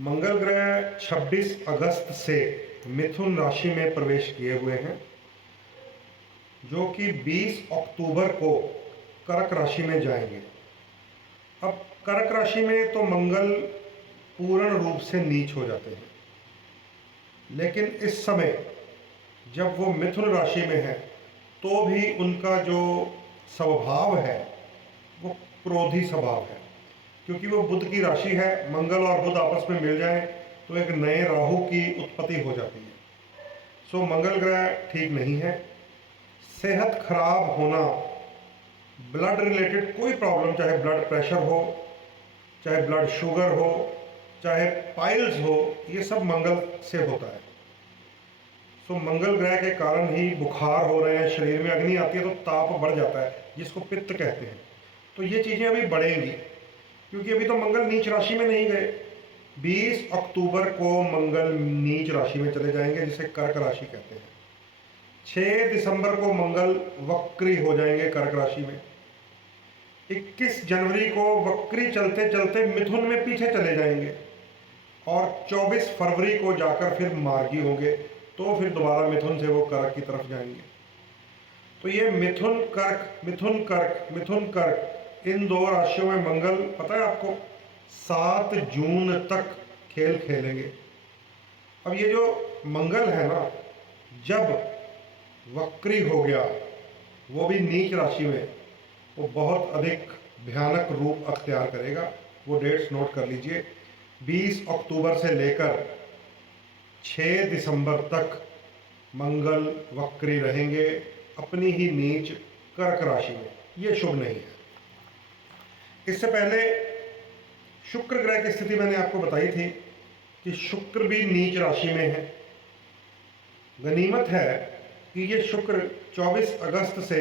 मंगल ग्रह 26 अगस्त से मिथुन राशि में प्रवेश किए हुए हैं, जो कि 20 अक्टूबर को कर्क राशि में जाएंगे। अब कर्क राशि में तो मंगल पूर्ण रूप से नीच हो जाते हैं, लेकिन इस समय जब वो मिथुन राशि में है तो भी उनका जो स्वभाव है वो क्रोधी स्वभाव है, क्योंकि वो बुध की राशि है। मंगल और बुध आपस में मिल जाएं तो एक नए राहु की उत्पत्ति हो जाती है। सो मंगल ग्रह ठीक नहीं है। सेहत खराब होना, ब्लड रिलेटेड कोई प्रॉब्लम, चाहे ब्लड प्रेशर हो, चाहे ब्लड शुगर हो, चाहे पाइल्स हो, ये सब मंगल से होता है। सो मंगल ग्रह के कारण ही बुखार हो रहे हैं, शरीर में अग्नि आती है तो ताप बढ़ जाता है, जिसको पित्त कहते हैं। तो ये चीज़ें अभी बढ़ेंगी, क्योंकि अभी तो मंगल नीच राशि में नहीं गए। 20 अक्टूबर को मंगल नीच राशि में चले जाएंगे, जिसे कर्क राशि कहते हैं। 6 दिसंबर को मंगल वक्री हो जाएंगे कर्क राशि में। 21 जनवरी को वक्री चलते चलते मिथुन में पीछे चले जाएंगे और 24 फरवरी को जाकर फिर मार्गी होंगे, तो फिर दोबारा मिथुन से वो कर्क की तरफ जाएंगे। तो ये मिथुन कर्क, मिथुन कर्क, मिथुन कर्क, इन दो राशियों में मंगल, पता है आपको, 7 जून तक खेल खेलेंगे। अब ये जो मंगल है ना, जब वक्री हो गया, वो भी नीच राशि में, वो बहुत अधिक भयानक रूप अख्तियार करेगा। वो डेट्स नोट कर लीजिए। 20 अक्टूबर से लेकर 6 दिसंबर तक मंगल वक्री रहेंगे अपनी ही नीच कर्क राशि में। ये शुभ नहीं है। इससे पहले शुक्र ग्रह की स्थिति मैंने आपको बताई थी कि शुक्र भी नीच राशि में है। गनीमत है कि ये शुक्र 24 अगस्त से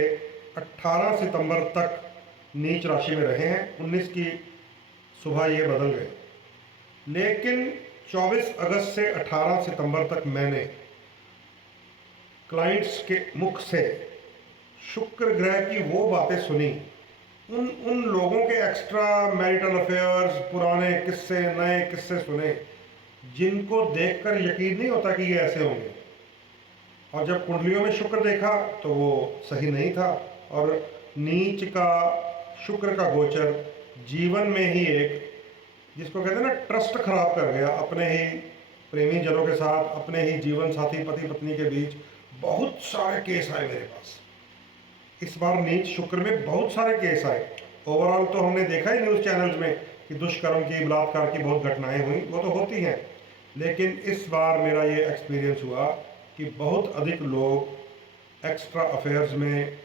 18 सितंबर तक नीच राशि में रहे हैं। 19 की सुबह ये बदल गए, लेकिन 24 अगस्त से 18 सितंबर तक मैंने क्लाइंट्स के मुख से शुक्र ग्रह की वो बातें सुनी, उन लोगों के एक्स्ट्रा मैरिटल अफेयर्स, पुराने किस्से, नए किस्से सुने, जिनको देखकर यकीन नहीं होता कि ये ऐसे होंगे। और जब कुंडलियों में शुक्र देखा तो वो सही नहीं था, और नीच का शुक्र का गोचर जीवन में ही एक, जिसको कहते हैं ना, ट्रस्ट खराब कर गया। अपने ही प्रेमी जनों के साथ, अपने ही जीवन साथी पति पत्नी के बीच बहुत सारे केस आए मेरे पास। इस बार नीच शुक्र में बहुत सारे केस आए। ओवरऑल तो हमने देखा ही न्यूज़ चैनल्स में कि दुष्कर्म की, बलात्कार की बहुत घटनाएं हुई, वो तो होती हैं, लेकिन इस बार मेरा ये एक्सपीरियंस हुआ कि बहुत अधिक लोग एक्स्ट्रा अफेयर्स में,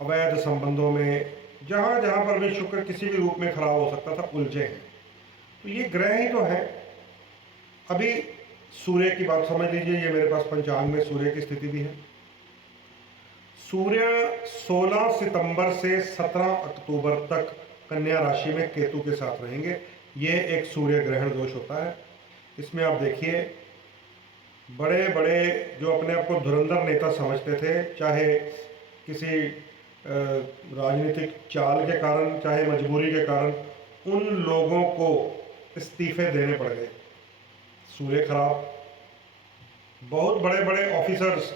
अवैध संबंधों में, जहाँ जहाँ पर भी शुक्र किसी भी रूप में खराब हो सकता था, उलझे हैं। तो ये ग्रह ही तो है। अभी सूर्य की बात समझ लीजिए, ये मेरे पास पंचांग में सूर्य की स्थिति भी है। सूर्य 16 सितंबर से 17 अक्टूबर तक कन्या राशि में केतु के साथ रहेंगे। ये एक सूर्य ग्रहण दोष होता है। इसमें आप देखिए, बड़े बड़े जो अपने आप को धुरंधर नेता समझते थे, चाहे किसी राजनीतिक चाल के कारण, चाहे मजबूरी के कारण, उन लोगों को इस्तीफे देने पड़ गए। सूर्य खराब। बहुत बड़े बड़े ऑफिसर्स,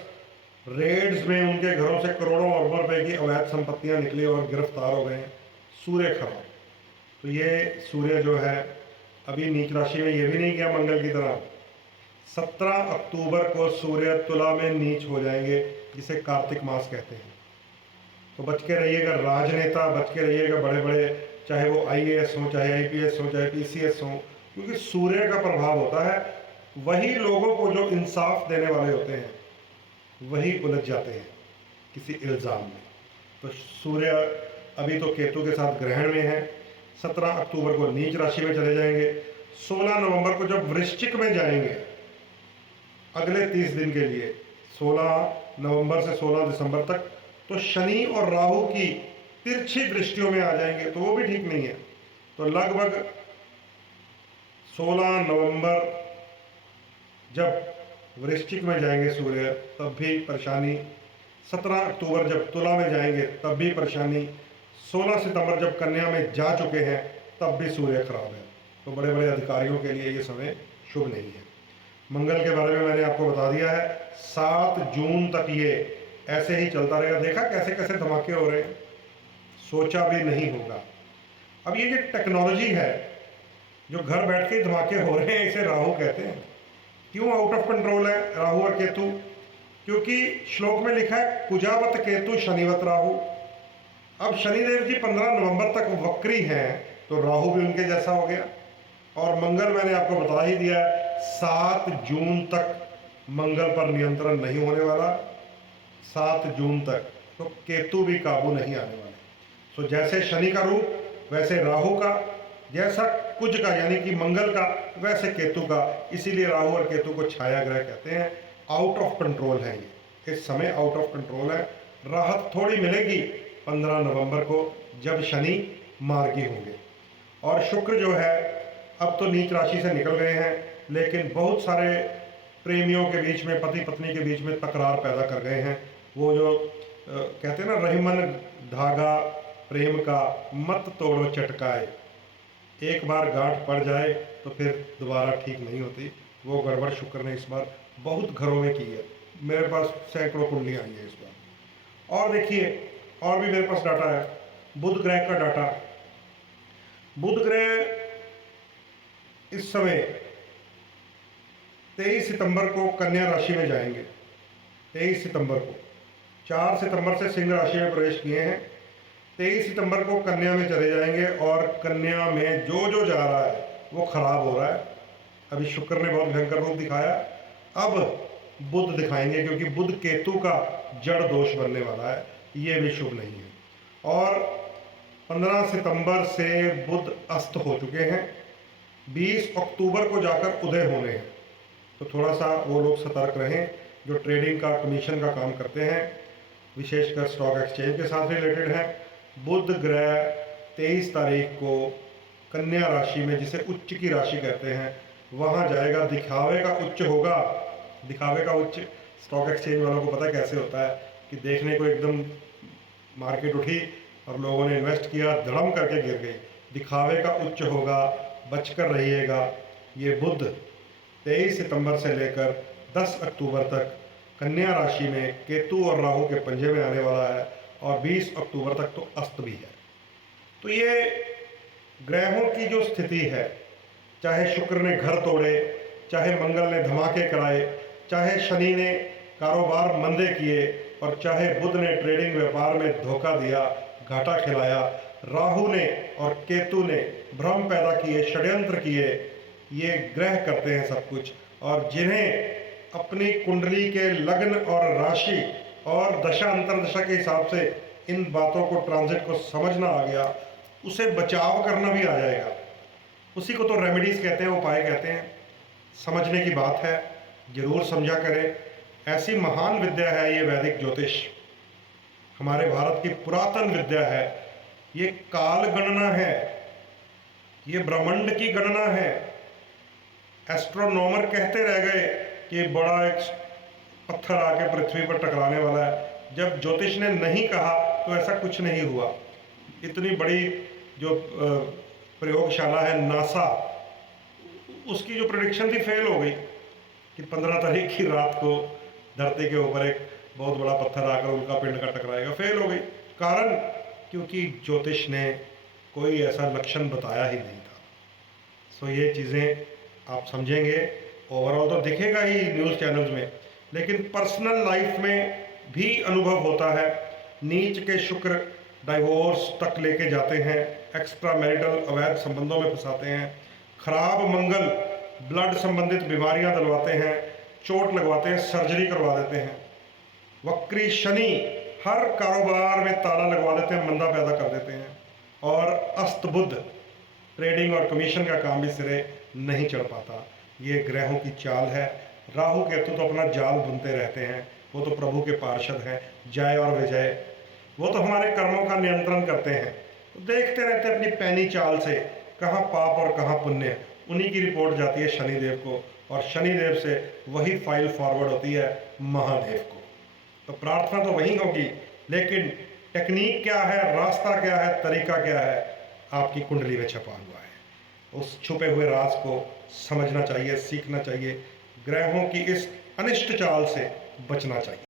रेड्स में उनके घरों से करोड़ों अरबों रुपए की अवैध संपत्तियां निकली और गिरफ्तार हो गए। सूर्य खराब। तो ये सूर्य जो है अभी नीच राशि में, ये भी नहीं गया मंगल की तरह। 17 अक्टूबर को सूर्य तुला में नीच हो जाएंगे, जिसे कार्तिक मास कहते हैं। तो बच के रहिएगा राजनेता, बच के रहिएगा बड़े बड़े, चाहे वो आईएएस हो, चाहे आईपीएस हो, चाहे पीसीएस हो, क्योंकि सूर्य का प्रभाव होता है। वही लोगों को जो इंसाफ देने वाले होते हैं, वही उलझ जाते हैं किसी इल्ज़ाम में। तो सूर्य अभी तो केतु के साथ ग्रहण में है। 17 अक्टूबर को नीच राशि में चले जाएंगे। 16 नवंबर को जब वृश्चिक में जाएंगे, अगले 30 दिन के लिए, 16 नवंबर से 16 दिसंबर तक, तो शनि और राहु की तिरछी दृष्टियों में आ जाएंगे, तो वो भी ठीक नहीं है। तो लगभग 16 नवंबर जब वृश्चिक में जाएंगे सूर्य, तब भी परेशानी। 17 अक्टूबर जब तुला में जाएंगे, तब भी परेशानी। 16 सितंबर जब कन्या में जा चुके हैं, तब भी सूर्य खराब है। तो बड़े बड़े अधिकारियों के लिए ये समय शुभ नहीं है। मंगल के बारे में मैंने आपको बता दिया है, 7 जून तक ये ऐसे ही चलता रहेगा। देखा कैसे कैसे धमाके हो रहे हैं, सोचा भी नहीं होगा। अब ये जो टेक्नोलॉजी है, जो घर बैठ के धमाके हो रहे हैं, इसे राहु कहते हैं। क्यों आउट ऑफ कंट्रोल है राहु और केतु? क्योंकि श्लोक में लिखा है कुजावत केतु शनिवत राहु। अब शनिदेव जी 15 नवंबर तक वक्री हैं, तो राहु भी उनके जैसा हो गया। और मंगल मैंने आपको बता ही दिया है, 7 जून तक मंगल पर नियंत्रण नहीं होने वाला। 7 जून तक तो केतु भी काबू नहीं आने वाले। तो जैसे शनि का रूप वैसे राहु का, जैसा कुज का यानी कि मंगल का वैसे केतु का। इसीलिए राहु और केतु को छाया ग्रह कहते हैं। आउट ऑफ कंट्रोल है ये, इस समय आउट ऑफ कंट्रोल है। राहत थोड़ी मिलेगी 15 नवंबर को, जब शनि मार्गी होंगे। और शुक्र जो है अब तो नीच राशि से निकल गए हैं, लेकिन बहुत सारे प्रेमियों के बीच में, पति पत्नी के बीच में तकरार पैदा कर गए हैं। वो जो कहते हैं ना, रहीमन धागा प्रेम का मत तोड़ो चटकाए, एक बार गांठ पड़ जाए तो फिर दोबारा ठीक नहीं होती। वो गड़बड़ शुक्र ने इस बार बहुत घरों में की है। मेरे पास सैकड़ों कुंडलियाँ आई हैं इस बार। और देखिए, और भी मेरे पास डाटा है, बुध ग्रह का डाटा। बुध ग्रह इस समय 23 सितंबर को कन्या राशि में जाएंगे। 23 सितंबर को, 4 सितंबर से सिंह राशि में प्रवेश किए हैं, 23 सितंबर को कन्या में चले जाएंगे। और कन्या में जो जो जा रहा है वो खराब हो रहा है। अभी शुक्र ने बहुत भयंकर रूप दिखाया, अब बुध दिखाएंगे, क्योंकि बुध केतु का जड़ दोष बनने वाला है, ये भी शुभ नहीं है। और 15 सितंबर से बुध अस्त हो चुके हैं, 20 अक्टूबर को जाकर उदय होने हैं। तो थोड़ा सा वो लोग सतर्क रहें जो ट्रेडिंग का, कमीशन का काम करते हैं, विशेषकर स्टॉक एक्सचेंज के साथ रिलेटेड है। बुध ग्रह 23 तारीख को कन्या राशि में, जिसे उच्च की राशि कहते हैं, वहाँ जाएगा। दिखावे का उच्च होगा, दिखावे का उच्च। स्टॉक एक्सचेंज वालों को पता कैसे होता है कि देखने को एकदम मार्केट उठी और लोगों ने इन्वेस्ट किया, धड़म करके गिर गई। दिखावे का उच्च होगा, बचकर रहिएगा। ये बुध 23 सितंबर से लेकर 10 अक्टूबर तक कन्या राशि में केतु और राहु के पंजे में आने वाला है, और 20 अक्टूबर तक तो अस्त भी है। तो ये ग्रहों की जो स्थिति है, चाहे शुक्र ने घर तोड़े, चाहे मंगल ने धमाके कराए, चाहे शनि ने कारोबार मंदे किए, और चाहे बुध ने ट्रेडिंग व्यापार में धोखा दिया, घाटा खिलाया, राहु ने और केतु ने भ्रम पैदा किए, षड्यंत्र किए, ये ग्रह करते हैं सब कुछ। और जिन्हें अपनी कुंडली के लग्न और राशि और दशा अंतरदशा के हिसाब से इन बातों को, ट्रांजिट को समझना आ गया, उसे बचाव करना भी आ जाएगा। उसी को तो रेमेडीज कहते हैं, उपाय कहते हैं। समझने की बात है, जरूर समझा करें। ऐसी महान विद्या है ये वैदिक ज्योतिष, हमारे भारत की पुरातन विद्या है। ये काल गणना है, ये ब्रह्मांड की गणना है। एस्ट्रोनॉमर कहते रह गए कि बड़ा एक पत्थर आके पृथ्वी पर टकराने वाला है। जब ज्योतिष ने नहीं कहा तो ऐसा कुछ नहीं हुआ। इतनी बड़ी जो प्रयोगशाला है नासा, उसकी जो प्रेडिक्शन थी फेल हो गई कि 15 तारीख की रात को धरती के ऊपर एक बहुत बड़ा पत्थर आकर उल्का पिंड का टकराएगा, फेल हो गई। कारण क्योंकि ज्योतिष ने कोई ऐसा लक्षण बताया ही नहीं था। सो ये चीज़ें आप समझेंगे, ओवरऑल तो दिखेगा ही न्यूज़ चैनल्स में, लेकिन पर्सनल लाइफ में भी अनुभव होता है। नीच के शुक्र डाइवोर्स तक लेके जाते हैं, एक्स्ट्रा मैरिटल अवैध संबंधों में फंसाते हैं। खराब मंगल ब्लड संबंधित बीमारियां दिलवाते हैं, चोट लगवाते हैं, सर्जरी करवा देते हैं। वक्री शनि हर कारोबार में ताला लगवा देते हैं, मंदा पैदा कर देते हैं। और अस्त बुध ट्रेडिंग और कमीशन का काम भी सिरे नहीं चढ़ पाता। ये ग्रहों की चाल है। राहु केतु तो अपना जाल बुनते रहते हैं, वो तो प्रभु के पार्षद हैं, जय और विजय। वो तो हमारे कर्मों का नियंत्रण करते हैं, तो देखते रहते हैं अपनी पैनी चाल से कहाँ पाप और कहाँ पुण्य। उन्हीं की रिपोर्ट जाती है शनिदेव को, और शनिदेव से वही फाइल फॉरवर्ड होती है महादेव को। तो प्रार्थना तो वही होगी, लेकिन टेक्निक क्या है, रास्ता क्या है, तरीका क्या है, आपकी कुंडली में छपा हुआ है। उस छुपे हुए राज को समझना चाहिए, सीखना चाहिए, ग्रहों की इस अनिष्ट चाल से बचना चाहिए।